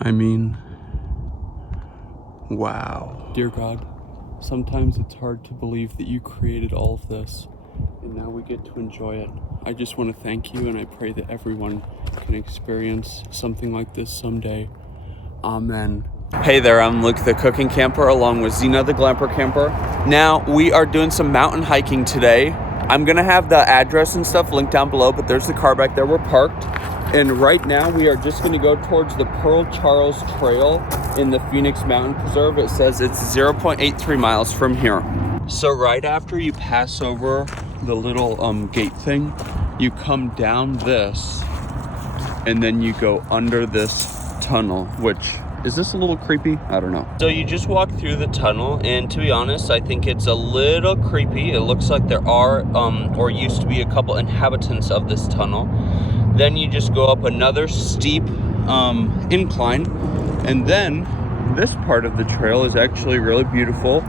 I mean, wow. Dear God, sometimes it's hard to believe that you created all of this, and now we get to enjoy it. I just want to thank you, and I pray that everyone can experience something like this someday. Amen. Hey there, I'm Luke the Cookin camper along with Zena the Glamper camper. Now, we are doing some mountain hiking today. I'm gonna have the address and stuff linked down below, but there's the car back there, we're parked. And right now we are just gonna go towards the Perl Charles Trail in the Phoenix Mountain Preserve. It says it's 0.83 miles from here. So right after you pass over the little gate thing, you come down this, and then you go under this tunnel, which, is this a little creepy? I don't know. So you just walk through the tunnel, and to be honest, I think it's a little creepy. It looks like there are, or used to be, a couple inhabitants of this tunnel. Then you just go up another steep incline, and then this part of the trail is actually really beautiful,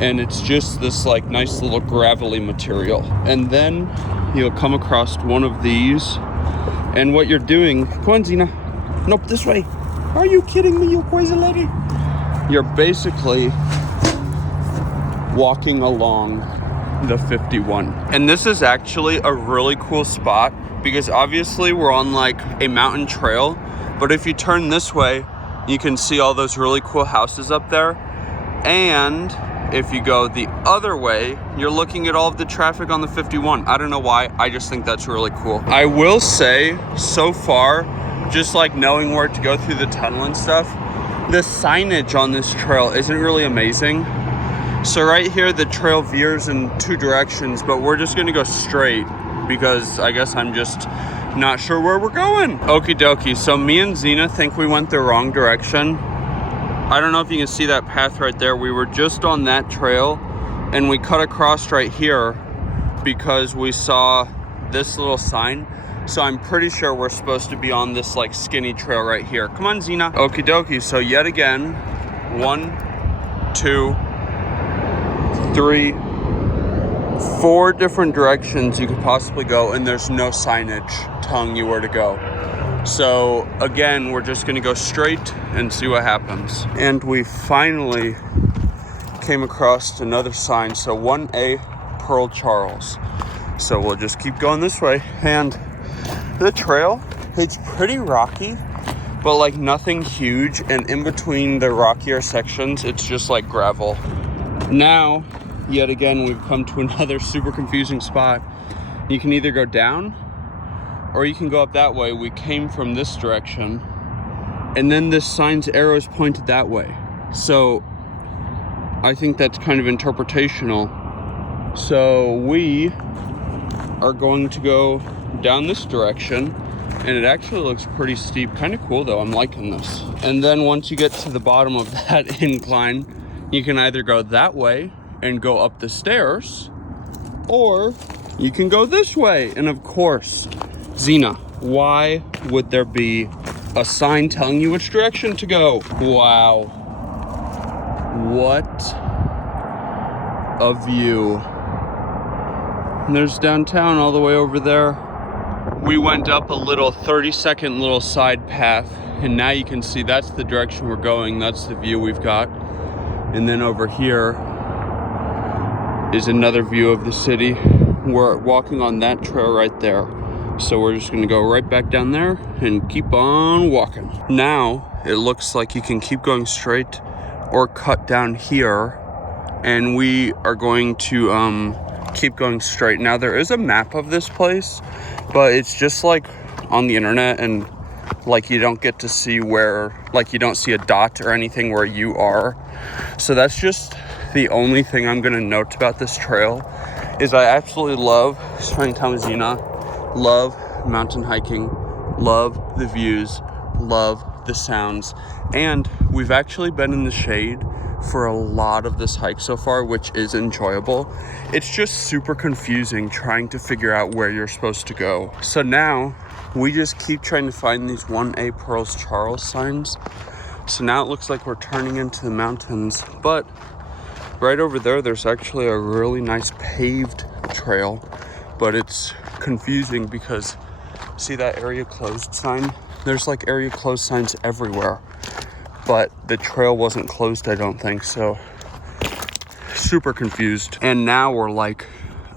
and it's just this like nice little gravelly material. And then you'll come across one of these, and what you're doing, come on Zena, nope, this way. Are you kidding me, you crazy lady? You're basically walking along the 51. And this is actually a really cool spot because obviously we're on like a mountain trail, but if you turn this way, you can see all those really cool houses up there. And if you go the other way, you're looking at all of the traffic on the 51. I don't know why, I just think that's really cool. I will say, so far, just like knowing where to go through the tunnel and stuff, the signage on this trail isn't really amazing. So right here, the trail veers in two directions, but we're just gonna go straight because I guess I'm just not sure where we're going. Okie dokie, so me and Zena think we went the wrong direction. I don't know if you can see that path right there. We were just on that trail and we cut across right here because we saw this little sign. So I'm pretty sure we're supposed to be on this like skinny trail right here. Come on, Zena. Okie dokie. So yet again, 1, 2, 3, 4 different directions you could possibly go, and there's no signage telling you where to go. So again, we're just gonna go straight and see what happens. And we finally came across another sign. So 1A Perl Charles. So we'll just keep going this way. And the trail, it's pretty rocky, but like nothing huge, and in between the rockier sections, it's just like gravel. Now, yet again, we've come to another super confusing spot. You can either go down, or you can go up that way. We came from this direction, and then this sign's arrows pointed that way. So, I think that's kind of interpretational. So, we are going to go down this direction, and it actually looks pretty steep. Kind of cool though, I'm liking this. And then once you get to the bottom of that incline, you can either go that way and go up the stairs, or you can go this way. And of course, Zena, why would there be a sign telling you which direction to go? Wow, what a view. And there's downtown all the way over there. We went up a little 30-second little side path, and now you can see that's the direction we're going. That's the view we've got. And then over here is another view of the city. We're walking on that trail right there. So we're just gonna go right back down there and keep on walking. Now, it looks like you can keep going straight or cut down here, and we are going to keep going straight. Now, there is a map of this place, but it's just like on the internet, and like you don't get to see where, like you don't see a dot or anything where you are. So that's just the only thing I'm gonna note about this trail, is I absolutely love spending time with Zena, love mountain hiking, love the views, love the sounds, and we've actually been in the shade for a lot of this hike so far, which is enjoyable. It's just super confusing trying to figure out where you're supposed to go. So now we just keep trying to find these 1A Perl Charles signs. So now it looks like we're turning into the mountains, but right over there, there's actually a really nice paved trail, but it's confusing because see that area closed sign? there's like area closed signs everywhere, but the trail wasn't closed, I don't think. So super confused. And now we're like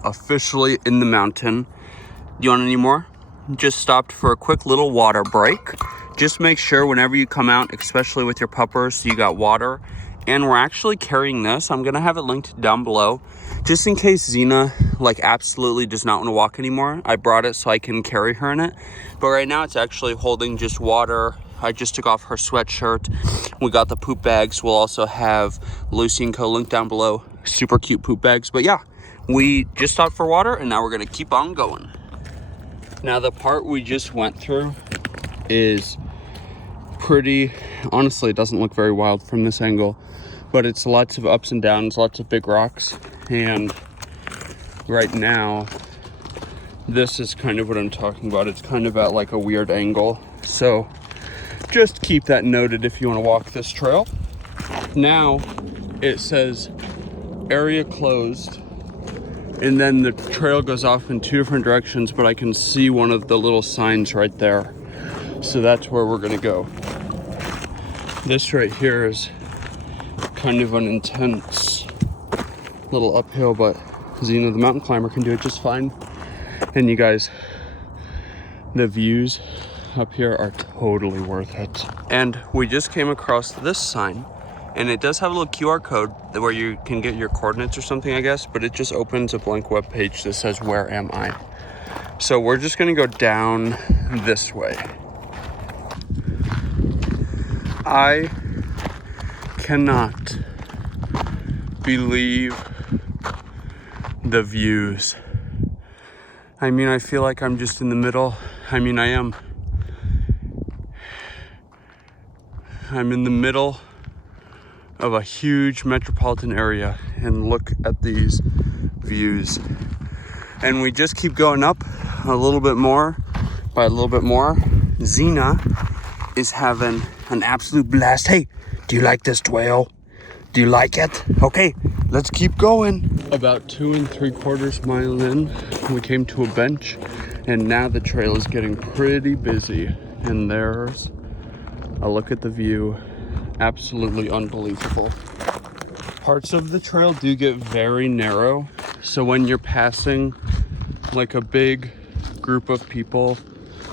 officially in the mountain. Do you want any more? Just stopped for a quick little water break. Just make sure whenever you come out, especially with your puppers, you got water. And we're actually carrying this. I'm gonna have it linked down below, just in case Xena like absolutely does not want to walk anymore. I brought it so I can carry her in it, but right now it's actually holding just water. I just took off her sweatshirt. We got the poop bags. We'll also have Lucy and Co linked down below. Super cute poop bags. But yeah, we just stopped for water and now we're gonna keep on going. Now the part we just went through is pretty, honestly, it doesn't look very wild from this angle, but it's lots of ups and downs, lots of big rocks. And right now, this is kind of what I'm talking about. It's kind of at like a weird angle. So just keep that noted if you want to walk this trail. Now it says area closed, and then the trail goes off in two different directions, but I can see one of the little signs right there. So that's where we're gonna go. This right here is kind of an intense little uphill, but Xena, the mountain climber, can do it just fine. And you guys, the views up here are totally worth it. And we just came across this sign, and it does have a little QR code where you can get your coordinates or something, I guess, but it just opens a blank web page that says, "Where am I?" So we're just gonna go down this way. I cannot believe the views. I mean, I feel like I'm just in the middle. I mean, I am. I'm in the middle of a huge metropolitan area, and look at these views. And we just keep going up a little bit more by a little bit more. Xena is having an absolute blast. Hey, do you like this trail? Do you like it? Okay, let's keep going. About 2 3/4 miles in, we came to a bench, and now the trail is getting pretty busy. And there's a look at the view. Absolutely unbelievable. Parts of the trail do get very narrow, so when you're passing like a big group of people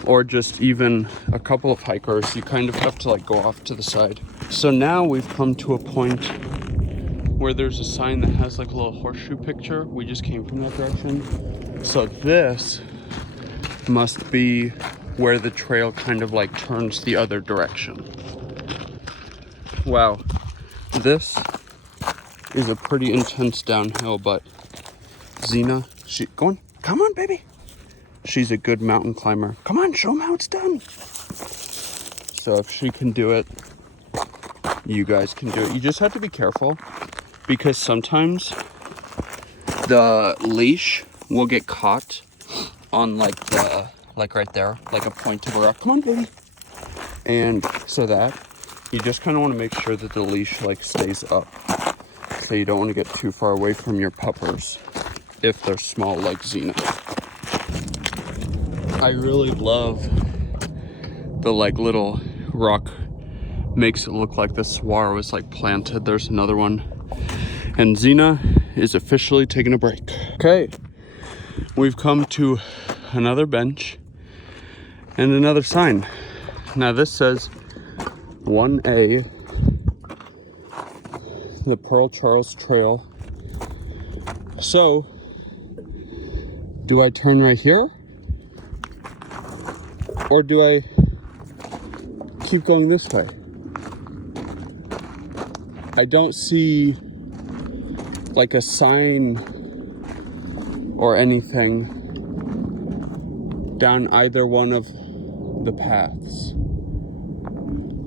or just even a couple of hikers, you kind of have to like go off to the side. So now we've come to a point where there's a sign that has like a little horseshoe picture. We just came from that direction. So this must be where the trail kind of like turns the other direction. Wow, this is a pretty intense downhill, but Xena, go on, come on, baby. She's a good mountain climber. Come on, show them how it's done. So if she can do it, you guys can do it. You just have to be careful, because sometimes the leash will get caught on like right there, like a point of a rock. Come on, baby. And so that you just kind of want to make sure that the leash like stays up, so you don't want to get too far away from your puppers if they're small like Xena. I really love the like little rock, makes it look like the swar was like planted. There's another one, and Xena is officially taking a break. Okay, we've come to another bench and another sign. Now this says 1A, the Perl Charles Trail. So do I turn right here, or do I keep going this way? I don't see like a sign or anything down either one of the paths.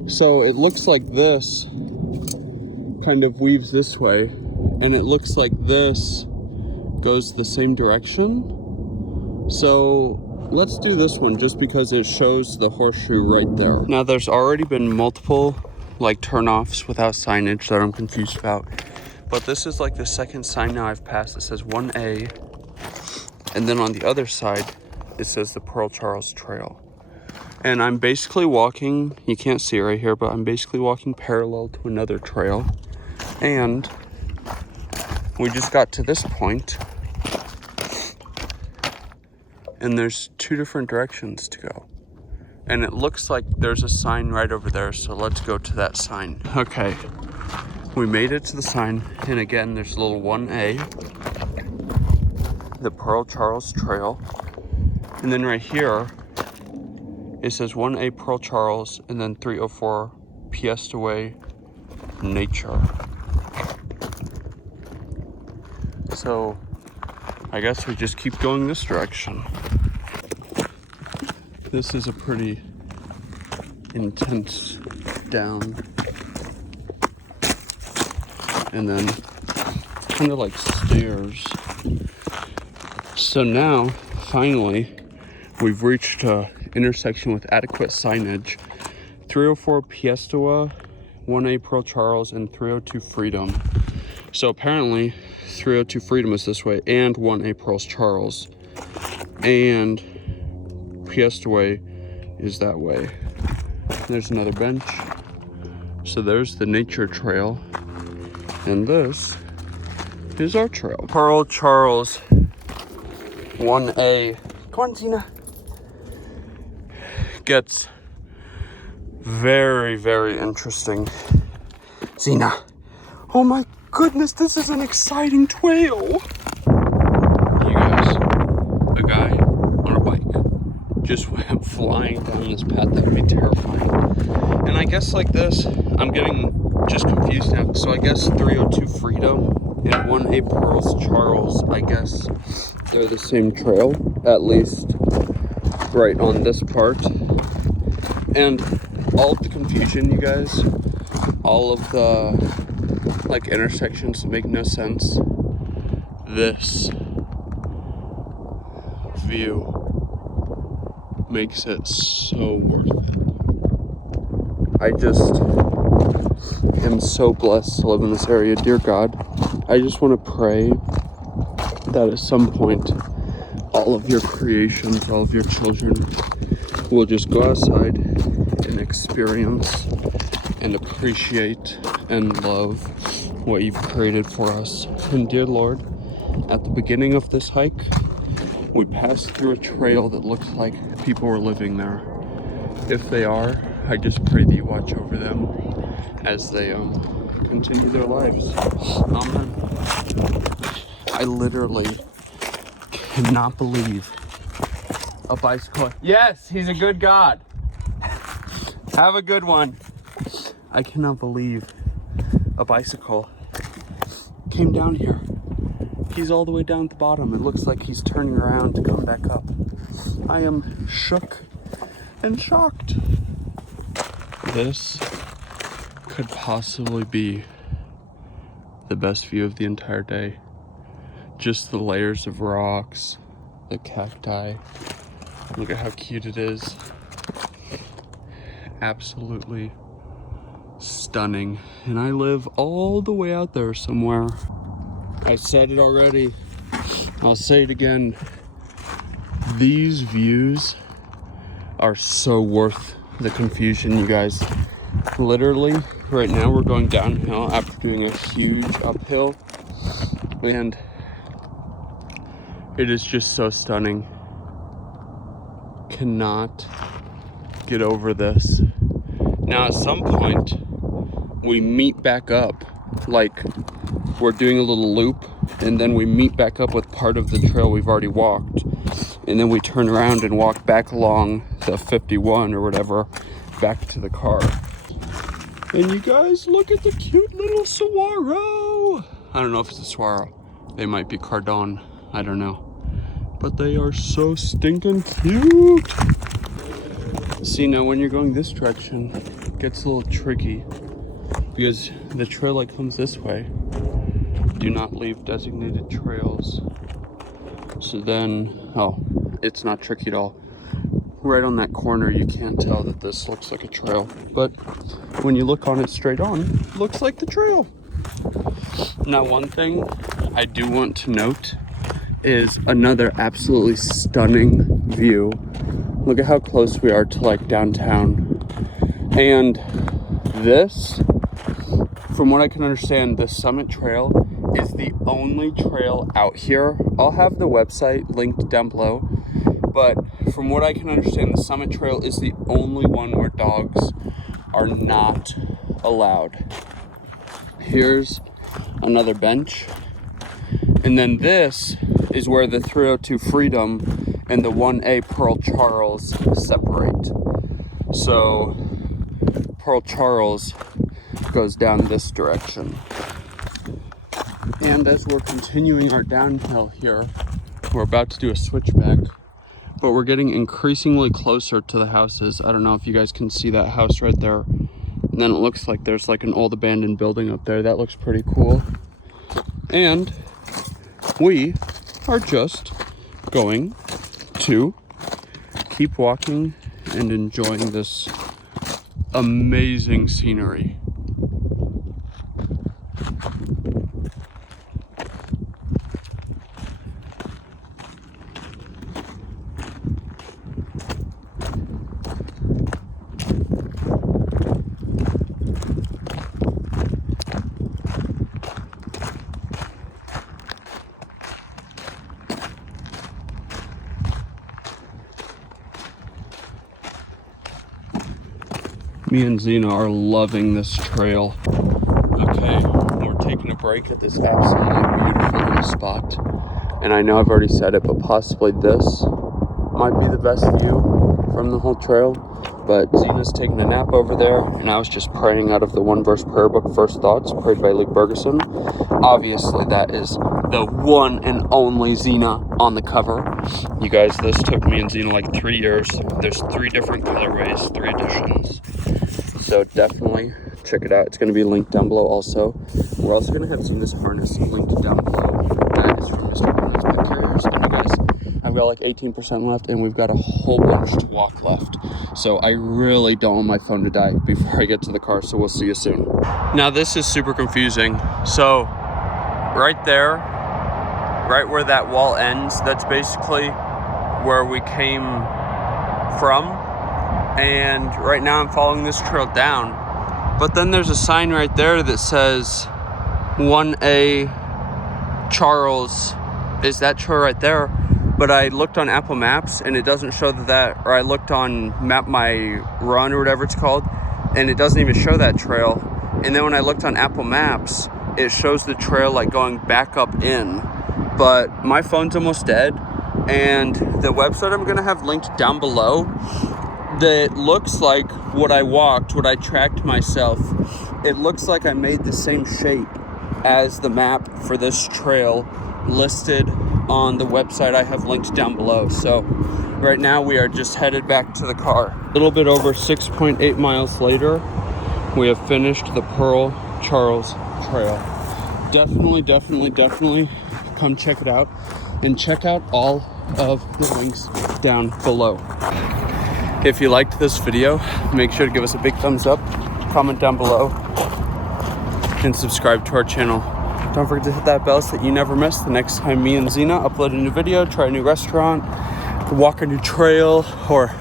So it looks like this kind of weaves this way, and it looks like this goes the same direction. So let's do this one just because it shows the horseshoe right there. Now there's already been multiple like turnoffs without signage that I'm confused about, but this is like the second sign now I've passed that says 1A, and then on the other side it says the Perl Charles Trail. And I'm basically walking, you can't see it right here, but I'm basically walking parallel to another trail. And we just got to this point, and there's two different directions to go. And it looks like there's a sign right over there, so let's go to that sign. Okay, we made it to the sign, and again, there's a little 1A, the Perl Charles Trail. And then right here, it says 1A Perl Charles, and then 304 Piestewa Nature. So, I guess we just keep going this direction. This is a pretty intense down. And then kind of like stairs. So now, finally, we've reached a intersection with adequate signage. 304 Piestewa, 1A Perl Charles, and 302 Freedom. So apparently 302 Freedom is this way, and 1A Perl Charles, and Piestewa is that way. There's another bench. So there's the nature trail, and this is our trail. Perl Charles 1A. Come on, Zena. Gets very, very interesting. Zena. Oh my goodness, this is an exciting trail. You guys, a guy on a bike just went flying down this path. That would be terrifying. And I guess like this, I'm getting just confused now. So I guess 302 Freedom and 1A Perl Charles, I guess they're the same trail, at least right on this part. And all of the confusion, you guys, all of the like intersections that make no sense, this view makes it so worth it. I just am so blessed to live in this area. Dear God, I just want to pray that at some point all of your creations, all of your children will just go outside and experience and appreciate and love what you've created for us. And dear Lord, at the beginning of this hike, we passed through a trail that looks like people were living there. If they are, I just pray that you watch over them as they continue their lives. Amen. I literally cannot believe a bicycle. Yes, he's a good God. Have a good one. I cannot believe a bicycle came down here. He's all the way down at the bottom. It looks like he's turning around to come back up. I am shook and shocked. This could possibly be the best view of the entire day. Just the layers of rocks, the cacti. Look at how cute it is. Absolutely stunning. And I live all the way out there somewhere. I said it already. I'll say it again. These views are so worth the confusion, you guys. Literally, right now we're going downhill after doing a huge uphill. And it is just so stunning. Cannot get over this. Now at some point we meet back up, like we're doing a little loop, and then we meet back up with part of the trail we've already walked, and then we turn around and walk back along the 51 or whatever back to the car. And you guys, look at the cute little saguaro. I don't know if it's a saguaro. They might be cardon. I don't know. But they are so stinking cute. See, now when you're going this direction, it gets a little tricky because the trail that comes this way do not leave designated trails. So then, oh, it's not tricky at all. Right on that corner, you can't tell that this looks like a trail. But when you look on it straight on, it looks like the trail. Now, one thing I do want to note is another absolutely stunning view. Look at how close we are to like downtown. And this, from what I can understand, the Summit Trail is the only trail out here. I'll have the website linked down below, but from what I can understand, the Summit Trail is the only one where dogs are not allowed. Here's another bench, and then this is where the 302 Freedom and the 1A Perl Charles separate. So Perl Charles goes down this direction. And as we're continuing our downhill here, we're about to do a switchback, but we're getting increasingly closer to the houses. I don't know if you guys can see that house right there. And then it looks like there's like an old abandoned building up there. That looks pretty cool. And we are just going to keep walking and enjoying this amazing scenery. Me and Zena are loving this trail. Okay, we're taking a break at this absolutely beautiful little spot. And I know I've already said it, but possibly this might be the best view from the whole trail. But Zena's taking a nap over there, and I was just praying out of the one verse prayer book, First Thoughts, prayed by Luke Bergeson. Obviously, that is the one and only Zena on the cover. You guys, this took me and Zena like 3 years. There's 3 different colorways, 3 editions. So definitely check it out. It's going to be linked down below also. We're also going to have Zena's harness linked down below. That is from Mr. Harness Pet Carriers. And you guys, I've got like 18% left, and we've got a whole bunch to walk left. So I really don't want my phone to die before I get to the car. So we'll see you soon. Now this is super confusing. So right there, right where that wall ends, that's basically where we came from. And right now I'm following this trail down, but then there's a sign right there that says 1A Charles is that trail right there. But I looked on Apple Maps and it doesn't show that, or I looked on Map My Run or whatever it's called, and it doesn't even show that trail. And then when I looked on Apple Maps, it shows the trail like going back up in, but my phone's almost dead. And the website I'm gonna have linked down below that looks like what I walked, what I tracked myself. It looks like I made the same shape as the map for this trail listed on the website I have linked down below. So right now we are just headed back to the car. A little bit over 6.8 miles later, we have finished the Perl Charles Trail. Definitely come check it out, and check out all of the links down below. If you liked this video, make sure to give us a big thumbs up, comment down below, and subscribe to our channel. Don't forget to hit that bell so that you never miss the next time me and Zena upload a new video, try a new restaurant, walk a new trail, or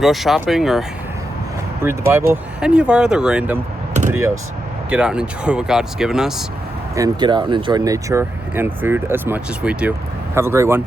go shopping, or read the Bible, any of our other random videos. Get out and enjoy what God has given us, and get out and enjoy nature and food as much as we do. Have a great one.